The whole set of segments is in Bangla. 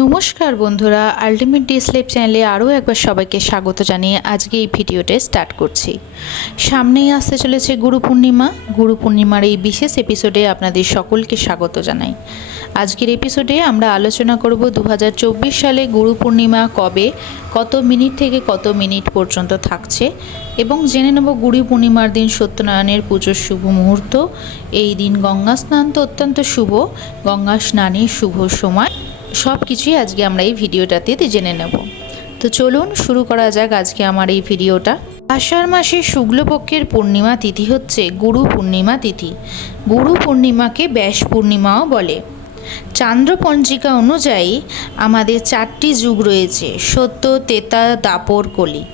নমস্কার বন্ধুরা আলটিমেট ডে স্লেপ চ্যানেলে আরও একবার সবাইকে স্বাগত জানিয়ে আজকে এই ভিডিওটা স্টার্ট করছি। সামনেই আসতে চলেছে গুরু পূর্ণিমা। গুরু পূর্ণিমার এই বিশেষ এপিসোডে আপনাদের সকলকে স্বাগত জানাই। আজকের এপিসোডে আমরা আলোচনা করব দু হাজার চব্বিশ সালে গুরু পূর্ণিমা কবে, কত মিনিট থেকে কত মিনিট পর্যন্ত থাকছে এবং জেনে নেব গুরু পূর্ণিমার দিন সত্যনারায়ণের পুজোর শুভ মুহূর্ত। এই দিন গঙ্গা স্নান তো অত্যন্ত শুভ। গঙ্গা স্নানের শুভ সময়। সব কিছুই আজকে আমরা এই ভিডিওটাতে জেনে নেব। তো চলুন শুরু করা যাক আজকে আমার এই ভিডিওটা। আষাঢ় মাসে শুক্লপক্ষের পূর্ণিমা তিথি হচ্ছে গুরু পূর্ণিমা তিথি। গুরু পূর্ণিমাকে ব্যাস পূর্ণিমাও বলে। চান্দ্র পঞ্জিকা অনুযায়ী আমাদের চারটি যুগ রয়েছে সত্য তেতা দাপর কলি।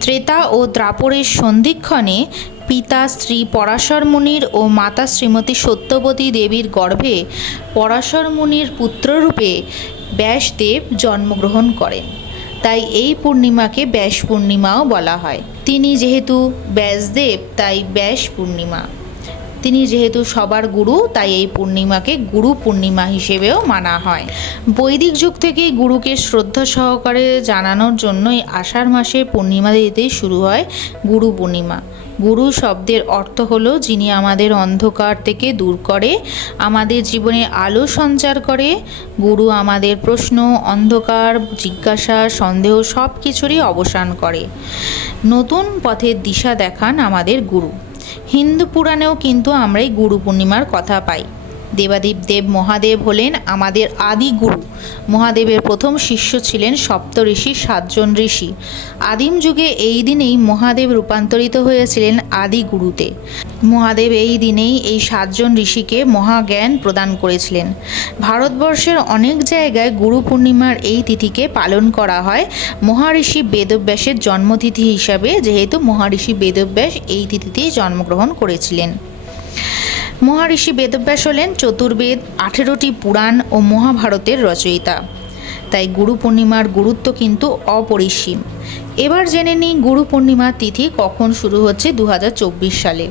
ত্রেতা ও দ্রাপরের সন্ধিক্ষণে পিতা শ্রী পরাশর মুনির ও মাতা শ্রীমতী সত্যবতী দেবীর গর্ভে পরাশর মুনির পুত্ররূপে ব্যাসদেব জন্মগ্রহণ করেন। তাই এই পূর্ণিমাকে ব্যাস পূর্ণিমাও বলা হয়। তিনি যেহেতু ব্যাসদেব, তাই ব্যাস পূর্ণিমা। তিনি যেহেতু সবার গুরু, তাই এই পূর্ণিমাকে গুরু পূর্ণিমা হিসেবেও মানা হয়। বৈদিক যুগ থেকেই গুরুকে শ্রদ্ধা সহকারে জানানোর জন্যই আষাঢ় মাসে পূর্ণিমা দিতেই শুরু হয় গুরু পূর্ণিমা। গুরু শব্দের অর্থ হলো যিনি আমাদের অন্ধকার থেকে দূর করে, আমাদের জীবনে আলো সঞ্চার করে। গুরু আমাদের প্রশ্ন, অন্ধকার, জিজ্ঞাসা, সন্দেহ সব কিছুরই অবসান করে। নতুন পথের দিশা দেখান আমাদের গুরু। হিন্দু পুরাণেও কিন্তু আমরা এই গুরু পূর্ণিমার কথা পাই। দেবাদেব দেব মহাদেব হলেন আমাদের আদি গুরু। মহাদেবের প্রথম শিষ্য ছিলেন সপ্ত ঋষি সাতজন ঋষি। আদিম যুগে এই দিনেই মহাদেব রূপান্তরিত হয়েছিলেন আদি গুরুতে। মহাদেব এই দিনেই এই সাতজন ঋষিকে মহাজ্ঞান প্রদান করেছিলেন। ভারতবর্ষের অনেক জায়গায় গুরু পূর্ণিমার এই তিথিকে পালন করা হয়। মহারিষি বেদব্যাসের জন্মতিথি হিসাবে যেহেতু মহারিষি বেদব্যাস এই তিথিতেই জন্মগ্রহণ করেছিলেন। মহারিষি বেদব্যাস হলেন চতুর্বেদ, আঠেরোটি পুরাণ ও মহাভারতের রচয়িতা। তাই গুরু পূর্ণিমার গুরুত্ব কিন্তু অপরিসীম। এবার জেনে নিই গুরু পূর্ণিমার তিথি কখন শুরু হচ্ছে দু হাজার চব্বিশ সালে।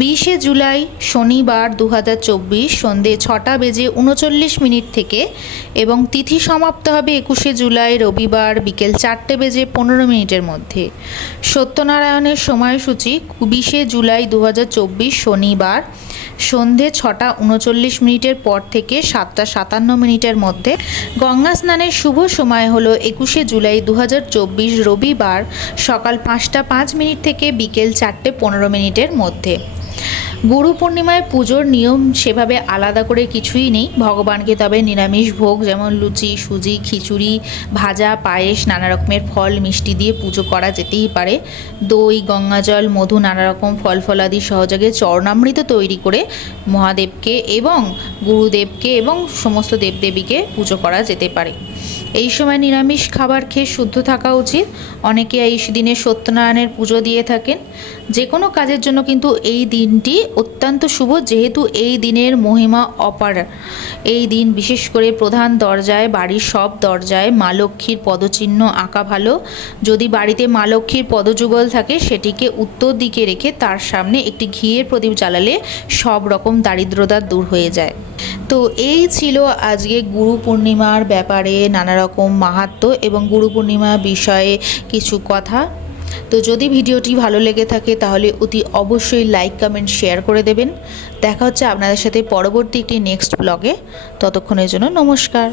বিশে জুলাই শনিবার দু হাজার চব্বিশ সন্ধে ছটা বেজে উনচল্লিশ মিনিট থেকে এবং তিথি সমাপ্ত হবে একুশে জুলাই রবিবার বিকেল চারটে বেজে পনেরো মিনিটের মধ্যে। সত্যনারায়ণের সময়সূচি বিশে জুলাই দু হাজার চব্বিশ শনিবার সন্ধে ছটা উনচল্লিশ মিনিটের পর থেকে সাতটা সাতান্ন মিনিটের মধ্যে। গঙ্গা স্নানের শুভ সময় হলো একুশে জুলাই দু হাজার চব্বিশ রবিবার সকাল পাঁচটা পাঁচ মিনিট থেকে বিকেল চারটে পনেরো মিনিটের মধ্যে। গুরু পূর্ণিমায় পুজোর নিয়ম সেভাবে আলাদা করে কিছুই নেই। ভগবানকে তবে নিরামিষ ভোগ, যেমন লুচি, সুজি, খিচুড়ি, ভাজা, পায়েস, নানা রকমের ফল, মিষ্টি দিয়ে পুজো করা যেতেই পারে। দই, গঙ্গাজল, মধু, নানা রকম ফল ফলাদি সহযোগে চরণামৃত তৈরি করে মহাদেবকে এবং গুরুদেবকে এবং সমস্ত দেবদেবীকে পুজো করা যেতে পারে। এই সময় নিরামিষ খাবার খেয়ে শুদ্ধ থাকা উচিত। অনেকে এই দিনে সত্যনারায়ণের পুজো দিয়ে থাকেন। যে কোনো কাজের জন্য কিন্তু এই দিনটি অত্যন্ত শুভ, যেহেতু এই দিনের মহিমা অপার। এই দিন বিশেষ করে প্রধান দরজায়, বাড়ির সব দরজায় মা লক্ষ্মীর পদচিহ্ন আঁকা ভালো। যদি বাড়িতে মা লক্ষ্মীর পদযুগল থাকে, সেটিকে উত্তর দিকে রেখে তার সামনে একটি ঘিয়ের প্রদীপ জ্বালালে সব রকম দারিদ্রতা দূর হয়ে যায়। তো এই ছিল আজকে গুরু পূর্ণিমার ব্যাপারে নানা রকম মাহাত্ম এবং গুরু পূর্ণিমা বিষয়ে কিছু কথা। তো যদি ভিডিওটি ভালো লেগে থাকে তাহলে অতি অবশ্যই লাইক, কমেন্ট, শেয়ার করে দেবেন। দেখা হচ্ছে আপনাদের সাথে পরবর্তী একটি নেক্সট ব্লগে। ততক্ষণের জন্য নমস্কার।